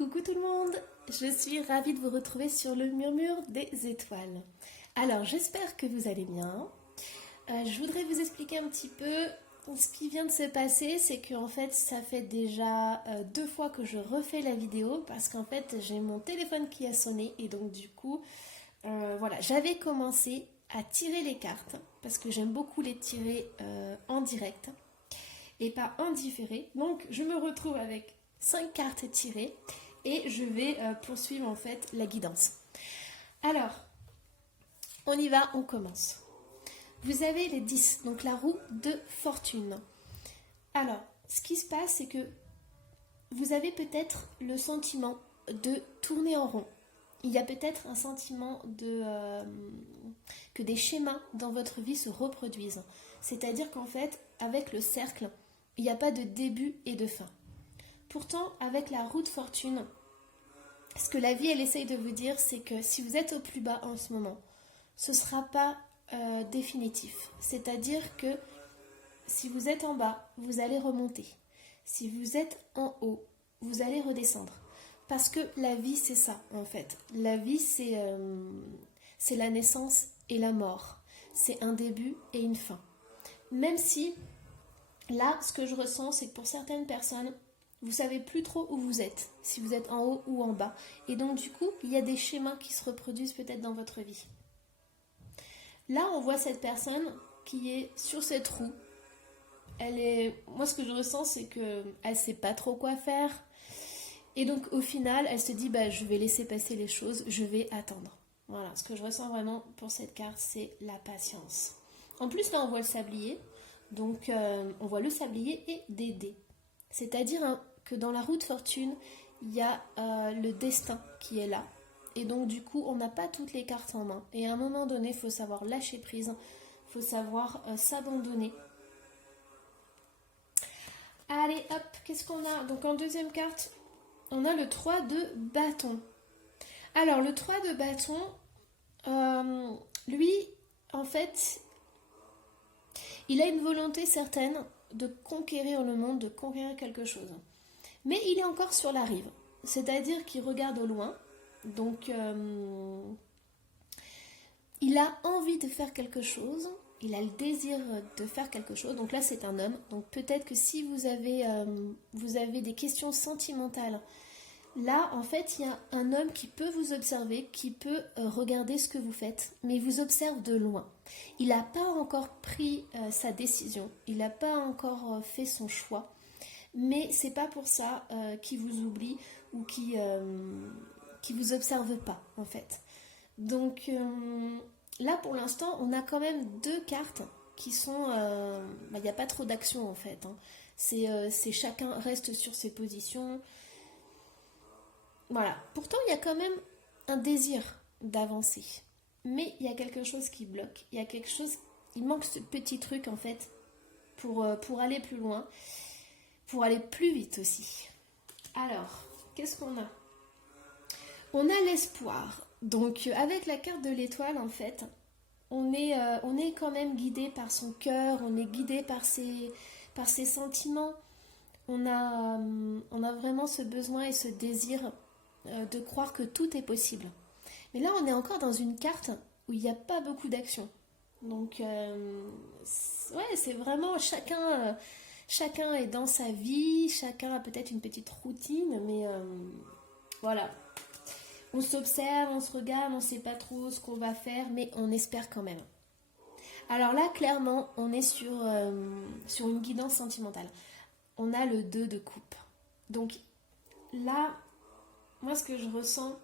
Coucou tout le monde, je suis ravie de vous retrouver sur le murmure des étoiles. Alors j'espère que vous allez bien. Je voudrais vous expliquer un petit peu ce qui vient de se passer, c'est qu'en fait ça fait déjà 2 fois que je refais la vidéo parce qu'en fait j'ai mon téléphone qui a sonné et donc du coup voilà, j'avais commencé à tirer les cartes parce que j'aime beaucoup les tirer en direct et pas en différé. Donc je me retrouve avec 5 cartes tirées et je vais poursuivre en fait la guidance. Alors, on y va, on commence. Vous avez les 10, donc la roue de fortune. Alors, ce qui se passe, c'est que vous avez peut-être le sentiment de tourner en rond. Il y a peut-être un sentiment que des schémas dans votre vie se reproduisent. C'est-à-dire qu'en fait, avec le cercle, il n'y a pas de début et de fin. Pourtant, avec la roue de fortune, ce que la vie, elle essaye de vous dire, c'est que si vous êtes au plus bas en ce moment, ce ne sera pas définitif. C'est-à-dire que si vous êtes en bas, vous allez remonter. Si vous êtes en haut, vous allez redescendre. Parce que la vie, c'est ça, en fait. La vie, c'est la naissance et la mort. C'est un début et une fin. Même si, là, ce que je ressens, c'est que pour certaines personnes, vous savez plus trop où vous êtes, si vous êtes en haut ou en bas. Et donc du coup, il y a des schémas qui se reproduisent peut-être dans votre vie. Là, on voit cette personne qui est sur cette roue. Moi, ce que je ressens, c'est qu'elle ne sait pas trop quoi faire. Et donc au final, elle se dit, je vais laisser passer les choses, je vais attendre. Voilà, ce que je ressens vraiment pour cette carte, c'est la patience. En plus, là, on voit le sablier. Donc, on voit le sablier et des dés. C'est-à-dire que dans la roue de fortune, il y a le destin qui est là. Et donc du coup, on n'a pas toutes les cartes en main. Et à un moment donné, il faut savoir lâcher prise, il faut savoir s'abandonner. Allez, hop, qu'est-ce qu'on a? Donc en deuxième carte, on a le 3 de bâton. Alors le 3 de bâton, lui, en fait, il a une volonté certaine de conquérir le monde, de conquérir quelque chose. Mais il est encore sur la rive, c'est-à-dire qu'il regarde au loin, donc il a envie de faire quelque chose, il a le désir de faire quelque chose, donc là c'est un homme, donc peut-être que si vous avez des questions sentimentales, là en fait il y a un homme qui peut vous observer, qui peut regarder ce que vous faites, mais il vous observe de loin. Il n'a pas encore pris sa décision, il n'a pas encore fait son choix. Mais c'est pas pour ça qu'il vous oublie ou qui vous observe pas en fait. Donc là pour l'instant on a quand même 2 cartes qui sont, il n'y a pas trop d'action en fait. Hein. C'est chacun reste sur ses positions. Voilà. Pourtant il y a quand même un désir d'avancer. Mais il y a quelque chose qui bloque. Il y a quelque chose, il manque ce petit truc en fait pour aller plus loin. Pour aller plus vite aussi. Alors, qu'est-ce qu'on a? On a l'espoir. Donc, avec la carte de l'étoile, en fait, on est quand même guidé par son cœur, on est guidé par ses sentiments. On a vraiment ce besoin et ce désir de croire que tout est possible. Mais là, on est encore dans une carte où il n'y a pas beaucoup d'action. Donc, ouais, c'est vraiment chacun est dans sa vie, chacun a peut-être une petite routine, mais voilà. On s'observe, on se regarde, on ne sait pas trop ce qu'on va faire, mais on espère quand même. Alors là, clairement, on est sur une guidance sentimentale. On a le 2 de coupe. Donc là, moi ce que je ressens,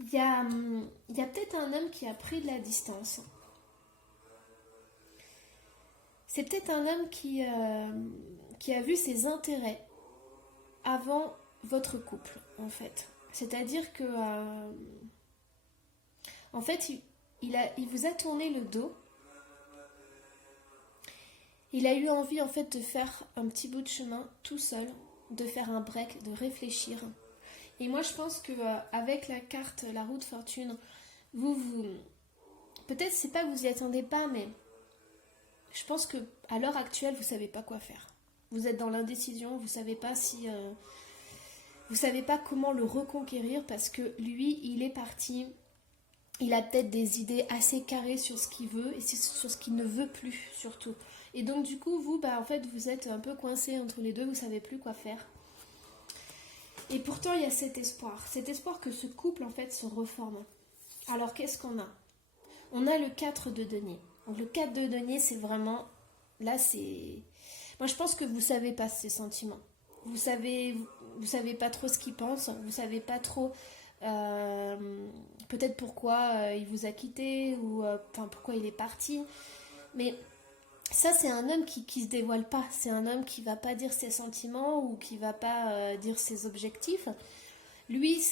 il y a peut-être un homme qui a pris de la distance. C'est peut-être un homme qui a vu ses intérêts avant votre couple, en fait. C'est-à-dire que, en fait, il vous a tourné le dos. Il a eu envie, en fait, de faire un petit bout de chemin tout seul, de faire un break, de réfléchir. Et moi, je pense que avec la carte, la roue de fortune, peut-être c'est pas que vous y attendez pas, mais je pense que à l'heure actuelle, vous savez pas quoi faire. Vous êtes dans l'indécision, vous savez pas si Vous savez pas comment le reconquérir parce que lui, il est parti. Il a peut-être des idées assez carrées sur ce qu'il veut et sur ce qu'il ne veut plus surtout. Et donc du coup, vous, en fait, vous êtes un peu coincé entre les deux, vous savez plus quoi faire. Et pourtant, il y a cet espoir que ce couple en fait se reforme. Alors qu'est-ce qu'on a? On a le 4 de denier. Donc le 4 de denier, c'est vraiment... Là, c'est... Moi, je pense que vous savez pas ses sentiments. Vous savez pas trop ce qu'il pense. Vous savez pas trop peut-être pourquoi il vous a quitté ou pourquoi il est parti. Mais ça, c'est un homme qui se dévoile pas. C'est un homme qui va pas dire ses sentiments ou qui va pas dire ses objectifs. Lui,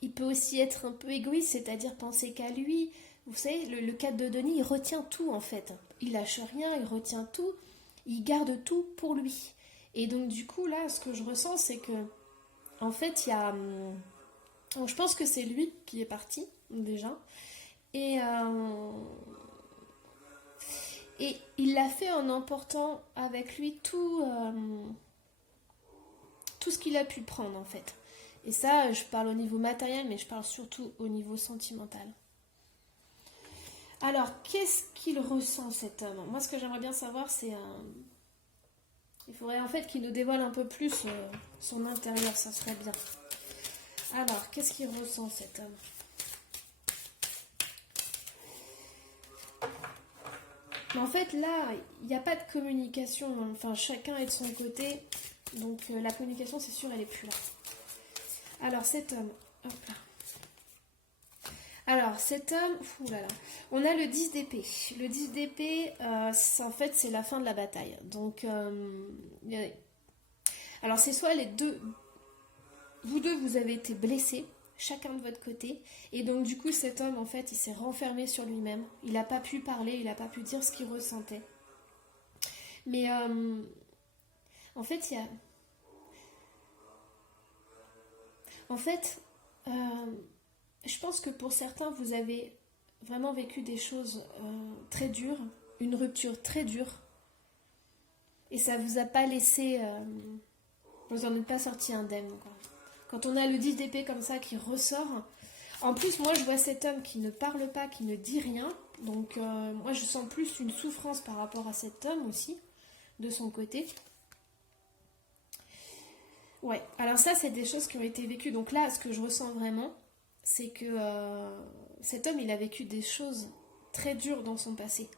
il peut aussi être un peu égoïste, c'est-à-dire penser qu'à lui. Vous savez, le 4 de denier, il retient tout en fait. Il lâche rien, il retient tout. Il garde tout pour lui. Et donc du coup, là, ce que je ressens, c'est que en fait, il y a... Donc, je pense que c'est lui qui est parti, déjà. Et il l'a fait en emportant avec lui tout ce qu'il a pu prendre, en fait. Et ça, je parle au niveau matériel, mais je parle surtout au niveau sentimental. Alors, qu'est-ce qu'il ressent, cet homme? Moi, ce que j'aimerais bien savoir, c'est... il faudrait en fait qu'il nous dévoile un peu plus son intérieur, ça serait bien. Alors, qu'est-ce qu'il ressent, cet homme? Mais en fait, là, il n'y a pas de communication. Enfin, chacun est de son côté. Donc, la communication, c'est sûr, elle n'est plus là. Alors, cet homme... Hop là. Alors, cet homme... Ouh là là. On a le 10 d'épée. Le 10 d'épée, en fait, c'est la fin de la bataille. Donc, alors, c'est soit les deux... Vous deux, vous avez été blessés, chacun de votre côté. Et donc, du coup, cet homme, en fait, il s'est renfermé sur lui-même. Il n'a pas pu parler, il n'a pas pu dire ce qu'il ressentait. Mais, en fait, il y a... En fait, je pense que pour certains, vous avez vraiment vécu des choses très dures, une rupture très dure. Et ça vous a pas laissé... vous n'en êtes pas sorti indemne, quoi. Quand on a le 10 d'épée comme ça qui ressort, en plus moi je vois cet homme qui ne parle pas, qui ne dit rien, donc moi je sens plus une souffrance par rapport à cet homme aussi, de son côté. Ouais, alors ça c'est des choses qui ont été vécues, donc là ce que je ressens vraiment, c'est que cet homme il a vécu des choses très dures dans son passé.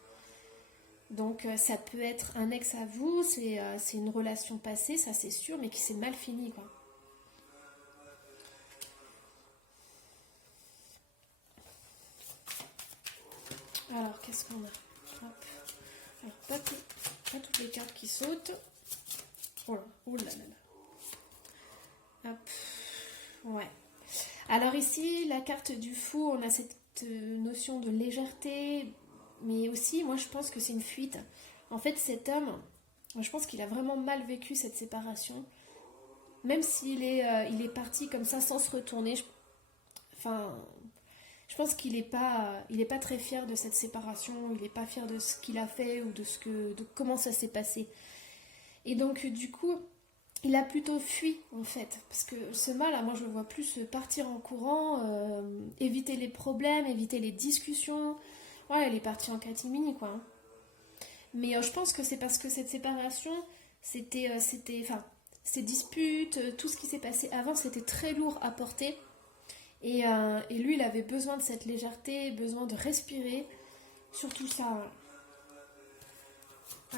Donc ça peut être un ex à vous, c'est une relation passée, ça c'est sûr, mais qui s'est mal fini, quoi. Alors, qu'est-ce qu'on a? Hop. Alors, pas toutes les cartes qui sautent. Oh là, oh là là là. Hop. Ouais. Alors ici, la carte du fou, on a cette notion de légèreté, mais aussi, moi, je pense que c'est une fuite. En fait, cet homme, je pense qu'il a vraiment mal vécu cette séparation. Même s'il il est parti comme ça sans se retourner. Je pense qu'il n'est pas très fier de cette séparation, il n'est pas fier de ce qu'il a fait ou de comment ça s'est passé. Et donc du coup, il a plutôt fui en fait, parce que ce mal, moi je le vois plus partir en courant, éviter les problèmes, éviter les discussions. Voilà, il est parti en catimini, quoi. Mais je pense que c'est parce que cette séparation, ces disputes, tout ce qui s'est passé avant, c'était très lourd à porter. Et lui, il avait besoin de cette légèreté, besoin de respirer, surtout ça.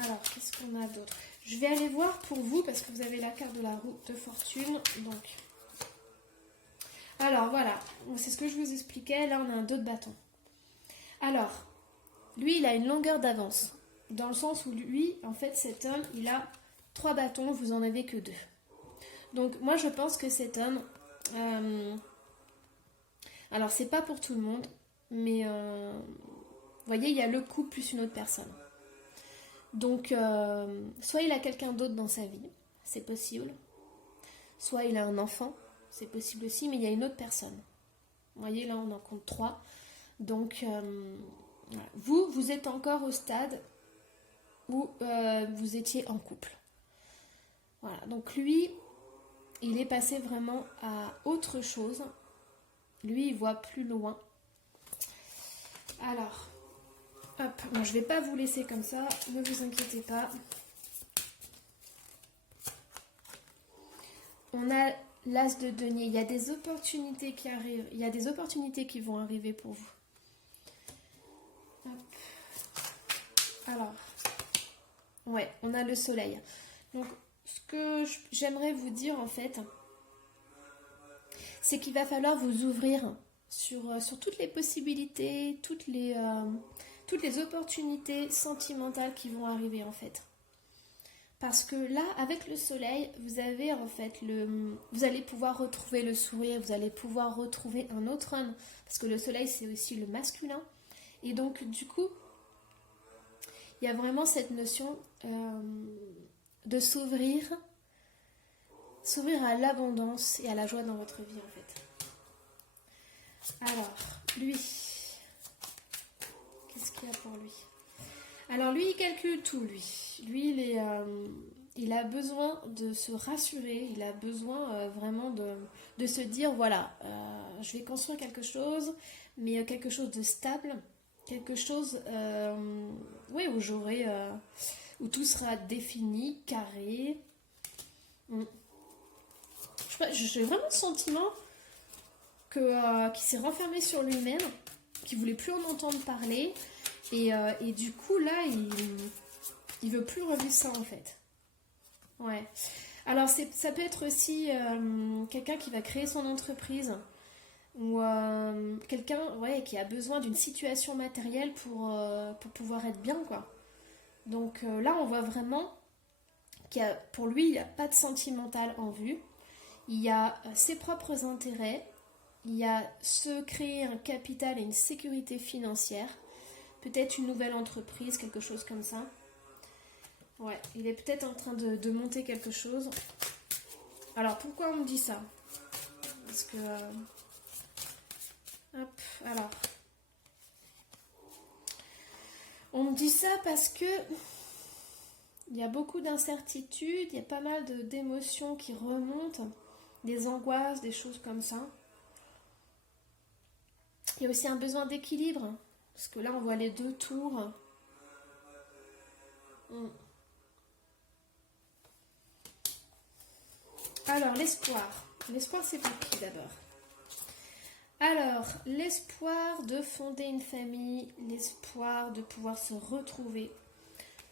Alors, qu'est-ce qu'on a d'autre? Je vais aller voir pour vous, parce que vous avez la carte de la roue de fortune. Donc, alors voilà, c'est ce que je vous expliquais. Là, on a un 2 de bâton. Alors, lui, il a une longueur d'avance, dans le sens où lui, en fait, cet homme, il a 3 bâtons, vous en avez que 2. Donc, moi, je pense que cet homme... alors, c'est pas pour tout le monde, mais vous voyez, il y a le couple plus une autre personne. Donc, soit il a quelqu'un d'autre dans sa vie, c'est possible. Soit il a un enfant, c'est possible aussi, mais il y a une autre personne. Vous voyez, là, on en compte 3. Donc, voilà. Vous êtes encore au stade où vous étiez en couple. Voilà, donc lui, il est passé vraiment à autre chose. Lui, il voit plus loin. Alors, hop, bon, je vais pas vous laisser comme ça, ne vous inquiétez pas. On a l'as de denier. Il y a des opportunités qui arrivent. Il y a des opportunités qui vont arriver pour vous. Hop. Alors, ouais, on a le soleil. Donc, ce que j'aimerais vous dire en fait, c'est qu'il va falloir vous ouvrir sur toutes les possibilités, toutes les opportunités sentimentales qui vont arriver en fait. Parce que là, avec le soleil, vous avez en fait vous allez pouvoir retrouver le sourire, vous allez pouvoir retrouver un autre homme. Parce que le soleil, c'est aussi le masculin. Et donc, du coup, il y a vraiment cette notion de s'ouvrir à l'abondance et à la joie dans votre vie en fait. Alors, lui, qu'est-ce qu'il y a pour lui? Alors lui, il calcule tout, lui. Lui, il a besoin de se rassurer, il a besoin vraiment de se dire, voilà, je vais construire quelque chose, mais quelque chose de stable, quelque chose oui, où tout sera défini, carré. J'ai vraiment le sentiment qu'il s'est renfermé sur lui-même, qu'il voulait plus en entendre parler, et du coup là il veut plus revivre ça en fait. Ouais. Alors ça peut être aussi quelqu'un qui va créer son entreprise, ou quelqu'un qui a besoin d'une situation matérielle pour pouvoir être bien quoi. Donc là on voit vraiment pour lui il n'y a pas de sentimental en vue. Il y a ses propres intérêts, il y a se créer un capital et une sécurité financière, peut-être une nouvelle entreprise, quelque chose comme ça. Ouais, il est peut-être en train de monter quelque chose. Alors pourquoi on me dit ça? Parce que... hop, alors... On me dit ça parce que... il y a beaucoup d'incertitudes, il y a pas mal d'émotions qui remontent, des angoisses, des choses comme ça. Il y a aussi un besoin d'équilibre, parce que là on voit les deux tours. Alors l'espoir. L'espoir c'est pour qui d'abord? Alors l'espoir de fonder une famille, l'espoir de pouvoir se retrouver,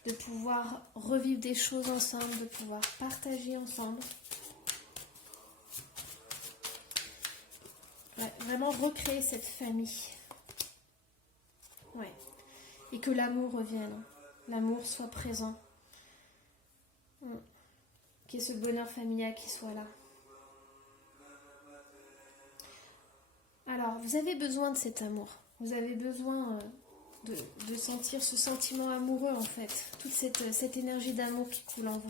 de pouvoir revivre des choses ensemble, de pouvoir partager ensemble. Ouais, vraiment recréer cette famille. Ouais. Et que l'amour revienne. L'amour soit présent. Qu'il y ait ce bonheur familial qui soit là. Alors, vous avez besoin de cet amour. Vous avez besoin de sentir ce sentiment amoureux en fait. Toute cette énergie d'amour qui coule en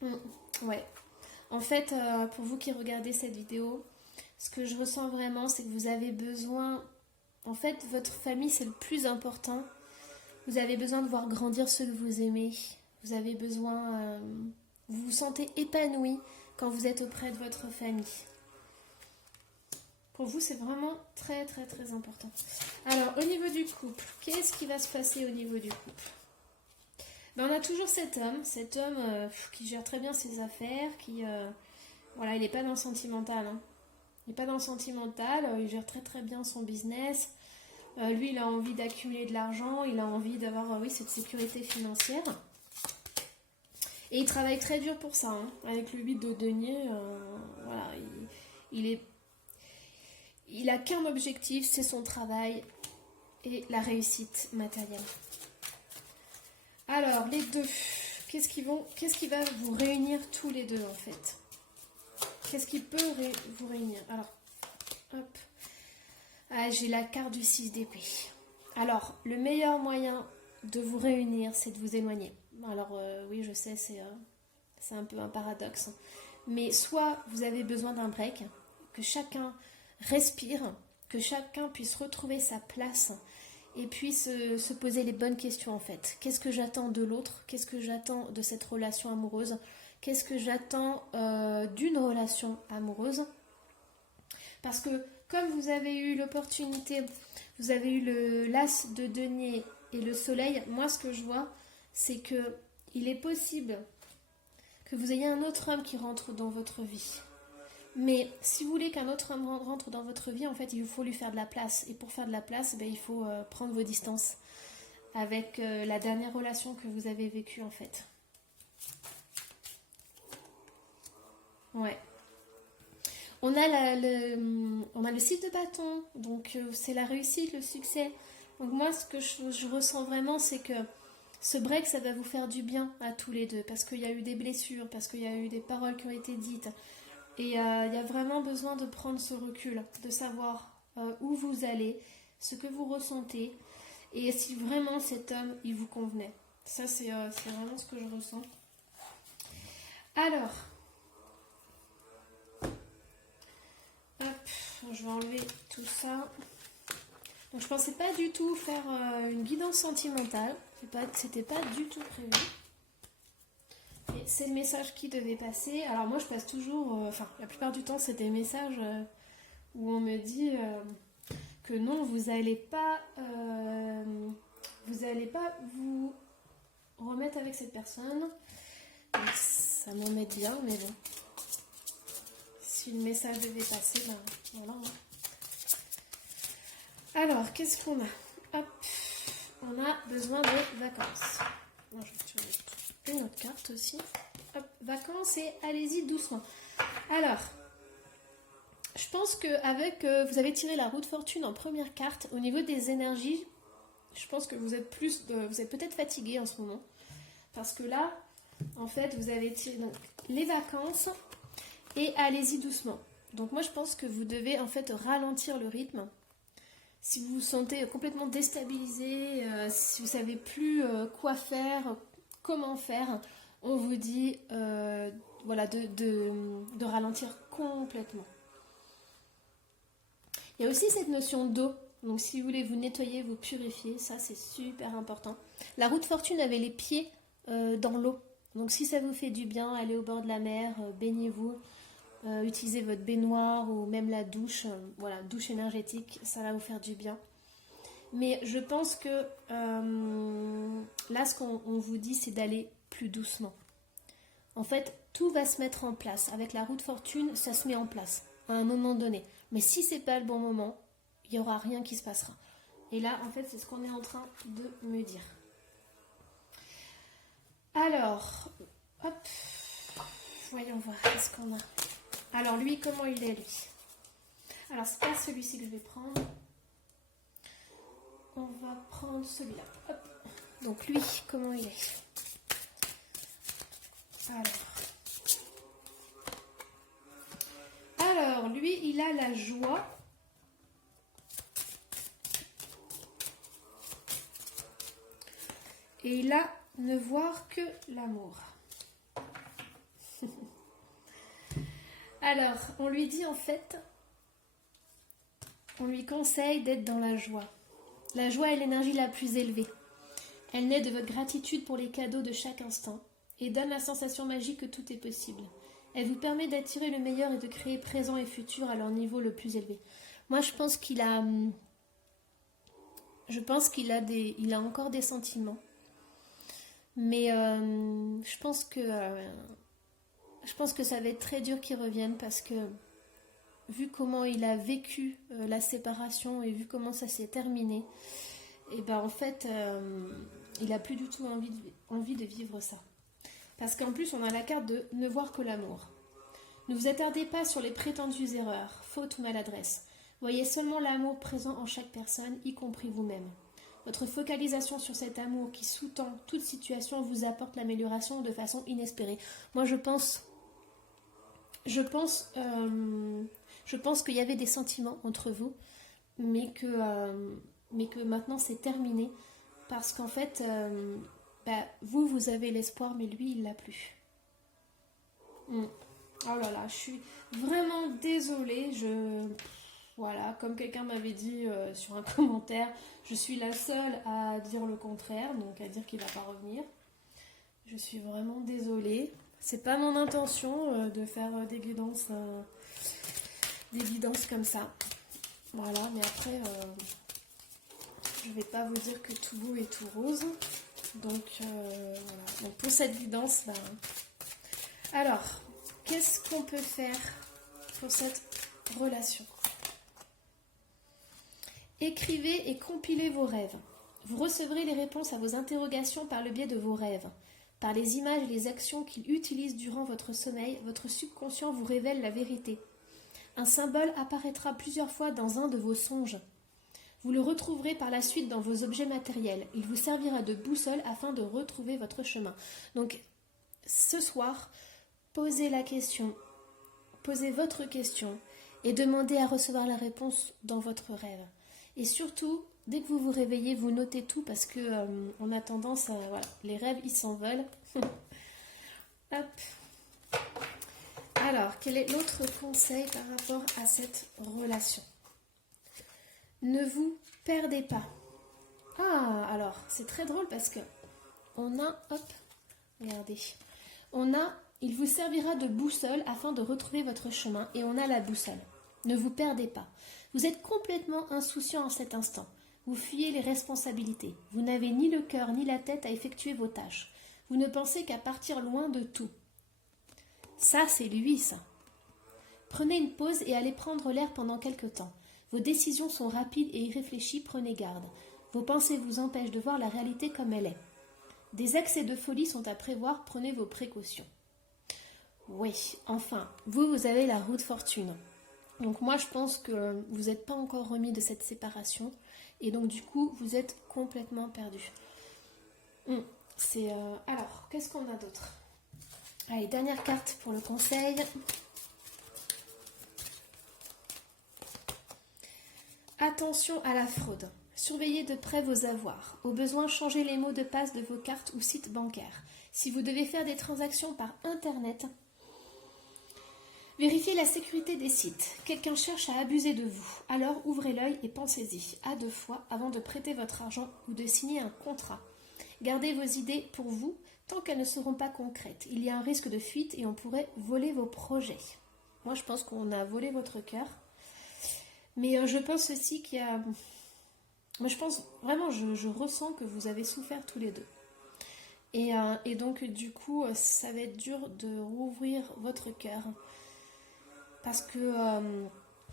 vous. Ouais. En fait, pour vous qui regardez cette vidéo, ce que je ressens vraiment, c'est que vous avez besoin... En fait, votre famille, c'est le plus important. Vous avez besoin de voir grandir ceux que vous aimez. Vous avez besoin... vous vous sentez épanoui quand vous êtes auprès de votre famille. Pour vous, c'est vraiment très, très, très important. Alors, au niveau du couple, qu'est-ce qui va se passer au niveau du couple? On a toujours cet homme qui gère très bien ses affaires, qui... voilà, il n'est pas dans le sentimental. Hein. Il n'est pas dans le sentimental, il gère très très bien son business. Lui, il a envie d'accumuler de l'argent, il a envie d'avoir cette sécurité financière. Et il travaille très dur pour ça. Hein. Avec le 8 de denier, voilà, il a qu'un objectif, c'est son travail et la réussite matérielle. Alors, les deux, qu'est-ce qui va vous réunir tous les deux en fait? Qu'est-ce qui peut vous réunir? Alors, hop. Ah, j'ai la carte du 6 d'épée. Alors, le meilleur moyen de vous réunir, c'est de vous éloigner. Alors, oui, je sais, c'est un peu un paradoxe. Mais soit vous avez besoin d'un break, que chacun respire, que chacun puisse retrouver sa place et puis se poser les bonnes questions en fait. Qu'est-ce que j'attends de l'autre? Qu'est-ce que j'attends de cette relation amoureuse? Qu'est-ce que j'attends d'une relation amoureuse? Parce que comme vous avez eu l'opportunité, vous avez eu l'as de denier et le soleil, moi ce que je vois, c'est que il est possible que vous ayez un autre homme qui rentre dans votre vie. Mais si vous voulez qu'un autre homme rentre dans votre vie, en fait, il faut lui faire de la place. Et pour faire de la place, ben, il faut prendre vos distances avec la dernière relation que vous avez vécue, en fait. Ouais. On a, on a le 6 de bâton, donc c'est la réussite, le succès. Donc moi, ce que je ressens vraiment, c'est que ce break, ça va vous faire du bien à tous les deux, parce qu'il y a eu des blessures, parce qu'il y a eu des paroles qui ont été dites. Et il y a vraiment besoin de prendre ce recul, de savoir où vous allez, ce que vous ressentez, et si vraiment cet homme, il vous convenait. Ça, c'est vraiment ce que je ressens. Alors, hop, je vais enlever tout ça. Donc, je pensais pas du tout faire une guidance sentimentale. C'était pas du tout prévu. Et c'est le message qui devait passer. Alors moi je passe toujours, enfin la plupart du temps c'est des messages où on me dit que non, vous allez pas vous remettre avec cette personne. Donc, ça m'embête bien, mais bon. Si le message devait passer, ben voilà. Alors, qu'est-ce qu'on a? Hop, on a besoin de vacances. Non, je vais tirer une autre carte aussi. Hop, vacances et allez-y doucement. Alors, je pense qu'avec, vous avez tiré la roue de fortune en première carte. Au niveau des énergies, je pense que vous êtes peut-être fatigué en ce moment. Parce que là, en fait, vous avez tiré donc, les vacances et allez-y doucement. Donc moi, je pense que vous devez en fait ralentir le rythme. Si vous vous sentez complètement déstabilisé, si vous ne savez plus quoi faire, comment faire, on vous dit voilà, de ralentir complètement. Il y a aussi cette notion d'eau. Donc si vous voulez vous nettoyer, vous purifier, ça c'est super important. La roue de fortune avait les pieds dans l'eau. Donc si ça vous fait du bien, allez au bord de la mer, baignez-vous, utilisez votre baignoire ou même la douche. Voilà, douche énergétique, ça va vous faire du bien. Mais je pense que là, ce qu'on vous dit, c'est d'aller plus doucement. En fait, tout va se mettre en place. Avec la roue de fortune, ça se met en place à un moment donné. Mais si c'est pas le bon moment, il n'y aura rien qui se passera. Et là, en fait, c'est ce qu'on est en train de me dire. Alors, hop, voyons voir, qu'est-ce qu'on a. Alors, lui, comment il est, lui? Alors, c'est pas celui-ci que je vais prendre. On va prendre celui-là. Hop. Donc lui, comment il est? Alors, lui, il a la joie. Et il a ne voir que l'amour. Alors, on lui dit en fait, on lui conseille d'être dans la joie. La joie est l'énergie la plus élevée. Elle naît de votre gratitude pour les cadeaux de chaque instant et donne la sensation magique que tout est possible. Elle vous permet d'attirer le meilleur et de créer présent et futur à leur niveau le plus élevé. Moi, je pense qu'il a encore des sentiments. Mais je pense que ça va être très dur qu'il revienne parce que vu comment il a vécu la séparation et vu comment ça s'est terminé, et ben en fait, il a plus du tout envie de vivre ça. Parce qu'en plus, on a la carte de ne voir que l'amour. Ne vous attardez pas sur les prétendues erreurs, fautes ou maladresses. Voyez seulement l'amour présent en chaque personne, y compris vous-même. Votre focalisation sur cet amour qui sous-tend toute situation vous apporte l'amélioration de façon inespérée. Moi, je pense qu'il y avait des sentiments entre vous, mais que maintenant c'est terminé parce qu'en fait, vous avez l'espoir, mais lui, il l'a plus. Oh là là, je suis vraiment désolée. Voilà, comme quelqu'un m'avait dit sur un commentaire, je suis la seule à dire le contraire, donc à dire qu'il va pas revenir. Je suis vraiment désolée. C'est pas mon intention de faire des guidances comme ça. Voilà, mais après, je vais pas vous dire que tout beau et tout rose. Donc voilà. Donc pour cette guidance, ben, alors, qu'est-ce qu'on peut faire pour cette relation? Écrivez et compilez vos rêves. Vous recevrez les réponses à vos interrogations par le biais de vos rêves. Par les images et les actions qu'il utilise durant votre sommeil, votre subconscient vous révèle la vérité. Un symbole apparaîtra plusieurs fois dans un de vos songes. Vous le retrouverez par la suite dans vos objets matériels. Il vous servira de boussole afin de retrouver votre chemin. Donc, ce soir, posez la question, posez votre question et demandez à recevoir la réponse dans votre rêve. Et surtout, dès que vous vous réveillez, vous notez tout parce que on a tendance à... Voilà, les rêves, ils s'envolent. Hop. Alors, quel est l'autre conseil par rapport à cette relation? Ne vous perdez pas. Ah, alors, c'est très drôle parce que on a... Hop, regardez. Il vous servira de boussole afin de retrouver votre chemin et on a la boussole. Ne vous perdez pas. Vous êtes complètement insouciant en cet instant. Vous fuyez les responsabilités. Vous n'avez ni le cœur ni la tête à effectuer vos tâches. Vous ne pensez qu'à partir loin de tout. Ça, c'est lui, ça. Prenez une pause et allez prendre l'air pendant quelque temps. Vos décisions sont rapides et irréfléchies, prenez garde. Vos pensées vous empêchent de voir la réalité comme elle est. Des excès de folie sont à prévoir, prenez vos précautions. Oui, enfin, vous avez la roue de fortune. Donc moi, je pense que vous n'êtes pas encore remis de cette séparation. Et donc, du coup, vous êtes complètement perdu. Alors, qu'est-ce qu'on a d'autre? Allez, dernière carte pour le conseil. Attention à la fraude. Surveillez de près vos avoirs. Au besoin, changez les mots de passe de vos cartes ou sites bancaires. Si vous devez faire des transactions par Internet, vérifiez la sécurité des sites. Quelqu'un cherche à abuser de vous. Alors ouvrez l'œil et pensez-y à 2 fois avant de prêter votre argent ou de signer un contrat. Gardez vos idées pour vous tant qu'elles ne seront pas concrètes. Il y a un risque de fuite et on pourrait voler vos projets. Moi, je pense qu'on a volé votre cœur. Mais je pense aussi qu'il y a... Mais je pense vraiment, je ressens que vous avez souffert tous les deux. Et donc, du coup, ça va être dur de rouvrir votre cœur. Parce que,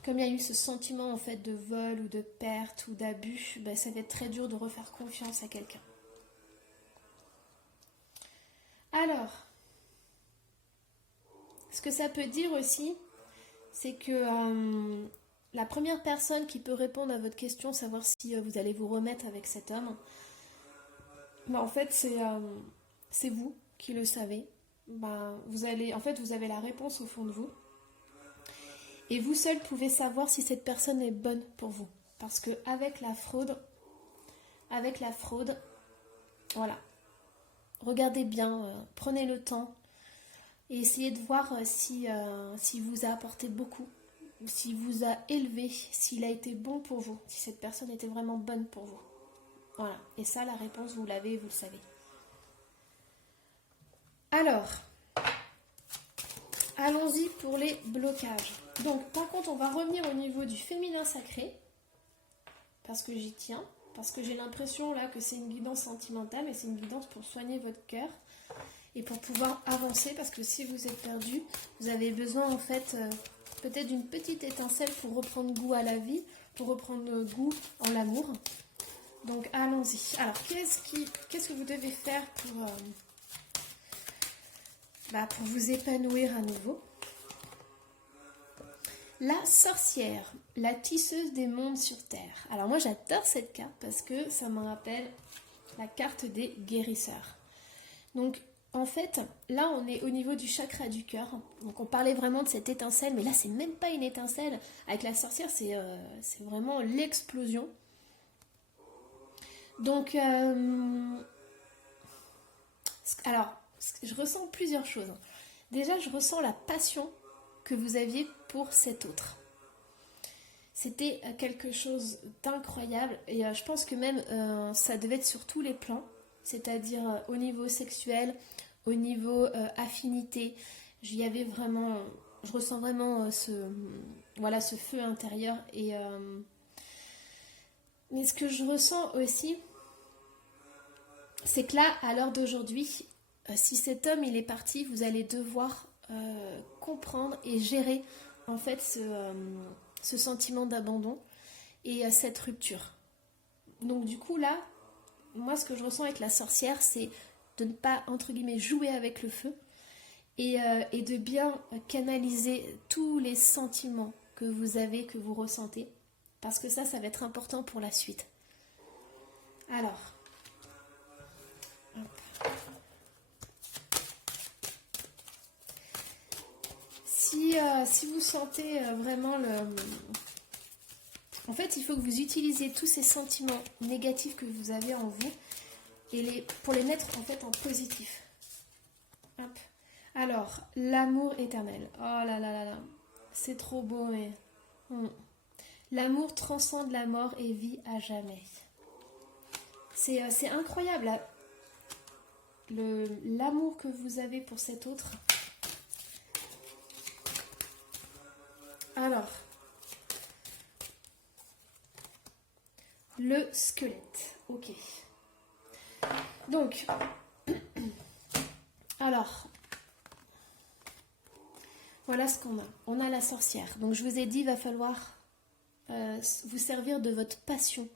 comme il y a eu ce sentiment en fait de vol ou de perte ou d'abus, ben, ça va être très dur de refaire confiance à quelqu'un. Alors, ce que ça peut dire aussi, c'est que la première personne qui peut répondre à votre question, savoir si vous allez vous remettre avec cet homme, ben, en fait, c'est vous qui le savez. Ben, vous avez la réponse au fond de vous. Et vous seul pouvez savoir si cette personne est bonne pour vous. Parce que avec la fraude, voilà. Regardez bien, prenez le temps et essayez de voir si vous a apporté beaucoup, s'il vous a élevé, s'il a été bon pour vous, si cette personne était vraiment bonne pour vous. Voilà. Et ça, la réponse, vous l'avez et vous le savez. Alors, allons-y pour les blocages. Donc, par contre, on va revenir au niveau du féminin sacré, parce que j'y tiens, parce que j'ai l'impression là que c'est une guidance sentimentale, mais c'est une guidance pour soigner votre cœur et pour pouvoir avancer, parce que si vous êtes perdu, vous avez besoin en fait peut-être d'une petite étincelle pour reprendre goût à la vie, pour reprendre goût en l'amour. Donc, allons-y. Alors, qu'est-ce que vous devez faire pour vous épanouir à nouveau? La sorcière, la tisseuse des mondes sur Terre. Alors moi j'adore cette carte parce que ça me rappelle la carte des guérisseurs. Donc en fait, là on est au niveau du chakra du cœur. Donc on parlait vraiment de cette étincelle, mais là c'est même pas une étincelle. Avec la sorcière c'est vraiment l'explosion. Donc alors je ressens plusieurs choses. Déjà je ressens la passion que vous aviez pour cet autre. C'était quelque chose d'incroyable et je pense que même ça devait être sur tous les plans, c'est-à-dire au niveau sexuel, au niveau affinité. J'y avais vraiment, je ressens vraiment voilà, ce feu intérieur mais ce que je ressens aussi, c'est que là, à l'heure d'aujourd'hui, si cet homme il est parti, vous allez devoir comprendre et gérer en fait ce sentiment d'abandon et cette rupture. Donc du coup là, moi ce que je ressens avec la sorcière, c'est de ne pas entre guillemets jouer avec le feu et de bien canaliser tous les sentiments que vous avez, que vous ressentez, parce que ça va être important pour la suite. Alors, hop. Si vous sentez vraiment le... En fait, il faut que vous utilisiez tous ces sentiments négatifs que vous avez en vous et pour les mettre en fait en positif. Hop. Alors, l'amour éternel. Oh là là là là. C'est trop beau, mais... L'amour transcende la mort et vit à jamais. C'est incroyable, l'amour que vous avez pour cet autre. Alors, le squelette. Ok. Donc, alors, voilà ce qu'on a. On a la sorcière. Donc, je vous ai dit, il va falloir vous servir de votre passion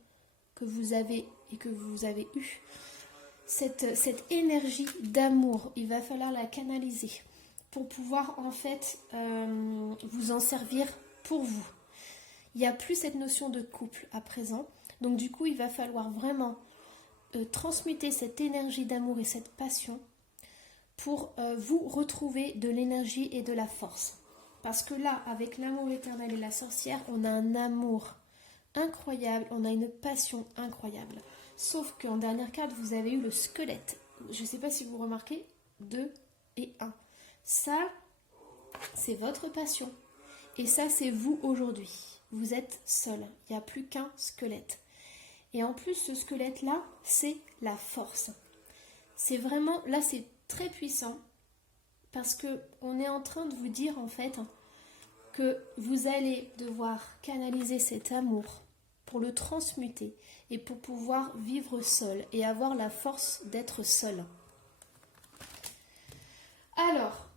que vous avez et que vous avez eue. Cette énergie d'amour, il va falloir la canaliser pour pouvoir en fait vous en servir pour vous. Il n'y a plus cette notion de couple à présent. Donc du coup, il va falloir vraiment transmuter cette énergie d'amour et cette passion pour vous retrouver de l'énergie et de la force. Parce que là, avec l'amour éternel et la sorcière, on a un amour incroyable, on a une passion incroyable. Sauf qu'en dernière carte, vous avez eu le squelette. Je ne sais pas si vous remarquez, 2 et 1. Ça, c'est votre passion. Et ça, c'est vous aujourd'hui. Vous êtes seul. Il n'y a plus qu'un squelette. Et en plus, ce squelette-là, c'est la force. C'est vraiment, là, c'est très puissant. Parce qu'on est en train de vous dire, en fait, que vous allez devoir canaliser cet amour pour le transmuter et pour pouvoir vivre seul et avoir la force d'être seul. Alors,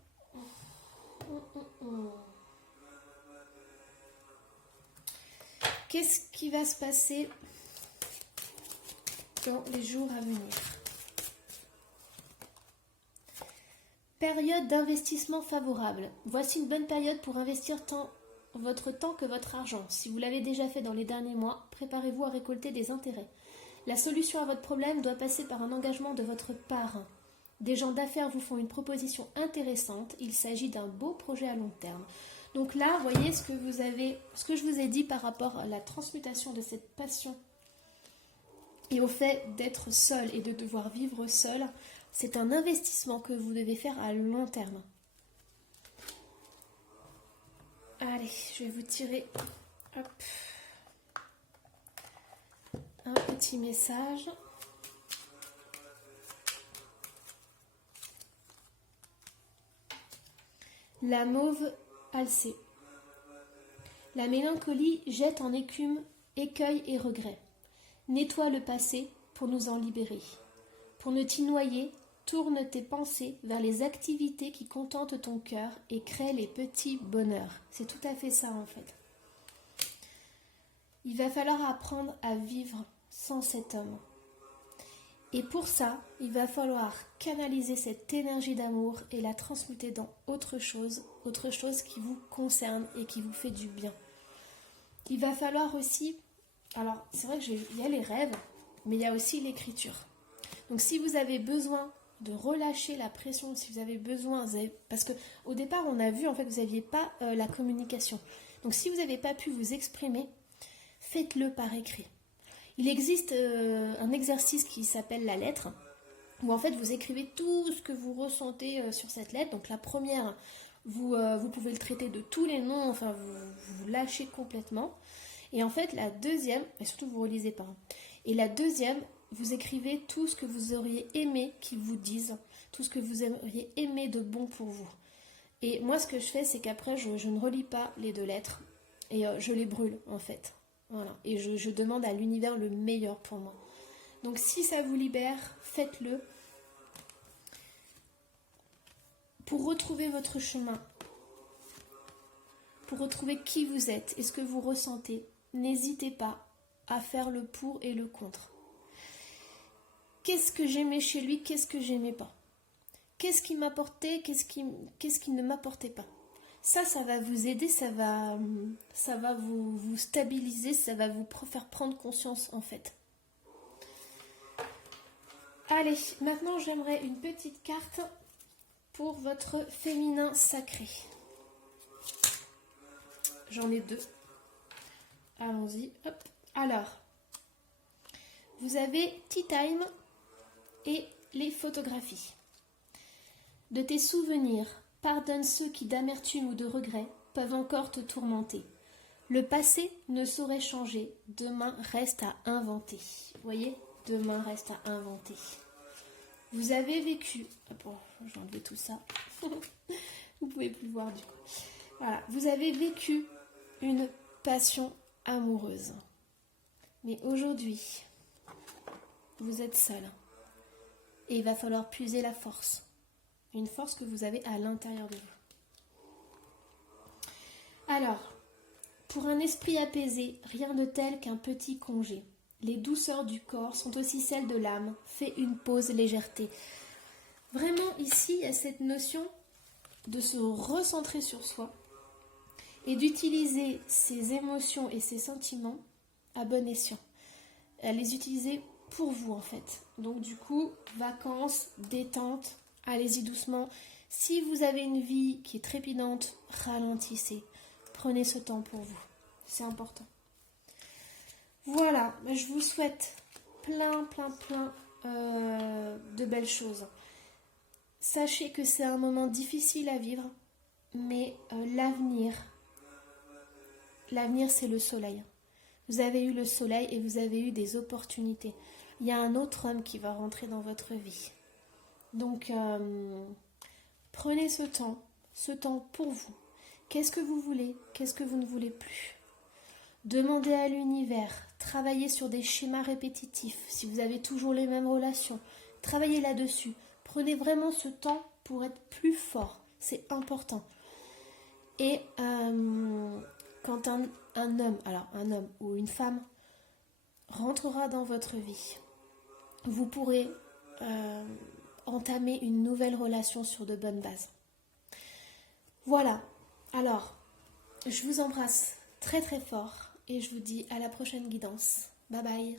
qu'est-ce qui va se passer dans les jours à venir? Période d'investissement favorable. Voici une bonne période pour investir tant votre temps que votre argent. Si vous l'avez déjà fait dans les derniers mois, préparez-vous à récolter des intérêts. La solution à votre problème doit passer par un engagement de votre part. Des gens d'affaires vous font une proposition intéressante. Il s'agit d'un beau projet à long terme. Donc là, voyez ce que je vous ai dit par rapport à la transmutation de cette passion et au fait d'être seul et de devoir vivre seul. C'est un investissement que vous devez faire à long terme. Allez, je vais vous tirer un petit message. La mauve alcée. La mélancolie jette en écume écueil et regret. Nettoie le passé pour nous en libérer. Pour ne t'y noyer, tourne tes pensées vers les activités qui contentent ton cœur et créent les petits bonheurs. C'est tout à fait ça en fait. Il va falloir apprendre à vivre sans cet homme. Et pour ça, il va falloir canaliser cette énergie d'amour et la transmuter dans autre chose qui vous concerne et qui vous fait du bien. Il va falloir aussi, alors c'est vrai qu'il y a les rêves, mais il y a aussi l'écriture. Donc si vous avez besoin de relâcher la pression, si vous avez besoin, parce qu'au départ on a vu en fait vous n'aviez pas la communication. Donc si vous n'avez pas pu vous exprimer, faites-le par écrit. Il existe un exercice qui s'appelle la lettre, où en fait vous écrivez tout ce que vous ressentez sur cette lettre. Donc la première, vous pouvez le traiter de tous les noms, enfin vous lâchez complètement. Et en fait, la deuxième, et surtout vous ne relisez pas, hein. Et la deuxième, vous écrivez tout ce que vous auriez aimé qu'ils vous disent, tout ce que vous auriez aimé de bon pour vous. Et moi, ce que je fais, c'est qu'après, je ne relis pas les 2 lettres et je les brûle, en fait. Voilà. Et je demande à l'univers le meilleur pour moi. Donc, si ça vous libère, faites-le. Pour retrouver votre chemin, pour retrouver qui vous êtes et ce que vous ressentez, n'hésitez pas à faire le pour et le contre. Qu'est-ce que j'aimais chez lui, qu'est-ce que j'aimais pas? Qu'est-ce qui m'apportait, qu'est-ce qui ne m'apportait pas? Ça va vous aider, ça va vous stabiliser, ça va vous faire prendre conscience en fait. Allez, maintenant j'aimerais une petite carte pour votre féminin sacré. J'en ai 2. Allons-y. Hop. Alors, vous avez Tea Time et les photographies. De tes souvenirs, pardonne ceux qui d'amertume ou de regret peuvent encore te tourmenter. Le passé ne saurait changer, demain reste à inventer. Vous voyez, demain reste à inventer. Vous avez vécu... Bon, j'ai enlevé tout ça. Vous pouvez plus voir du coup. Voilà, vous avez vécu une passion amoureuse. Mais aujourd'hui, vous êtes seul. Et il va falloir puiser la force. Une force que vous avez à l'intérieur de vous. Alors, pour un esprit apaisé, rien de tel qu'un petit congé. Les douceurs du corps sont aussi celles de l'âme. Fais une pause légèreté. Vraiment, ici, il y a cette notion de se recentrer sur soi et d'utiliser ses émotions et ses sentiments à bon escient. À les utiliser pour vous, en fait. Donc, du coup, vacances, détente, allez-y doucement. Si vous avez une vie qui est trépidante, ralentissez. Prenez ce temps pour vous. C'est important. Voilà, je vous souhaite plein de belles choses. Sachez que c'est un moment difficile à vivre, mais l'avenir c'est le soleil. Vous avez eu le soleil et vous avez eu des opportunités. Il y a un autre homme qui va rentrer dans votre vie. Donc, prenez ce temps pour vous. Qu'est-ce que vous voulez? Qu'est-ce que vous ne voulez plus? Demandez à l'univers, travaillez sur des schémas répétitifs. Si vous avez toujours les mêmes relations, travaillez là-dessus. Prenez vraiment ce temps pour être plus fort. C'est important. Et quand un homme ou une femme rentrera dans votre vie, vous pourrez entamer une nouvelle relation sur de bonnes bases. Voilà. Alors, je vous embrasse très fort et je vous dis à la prochaine guidance. Bye bye.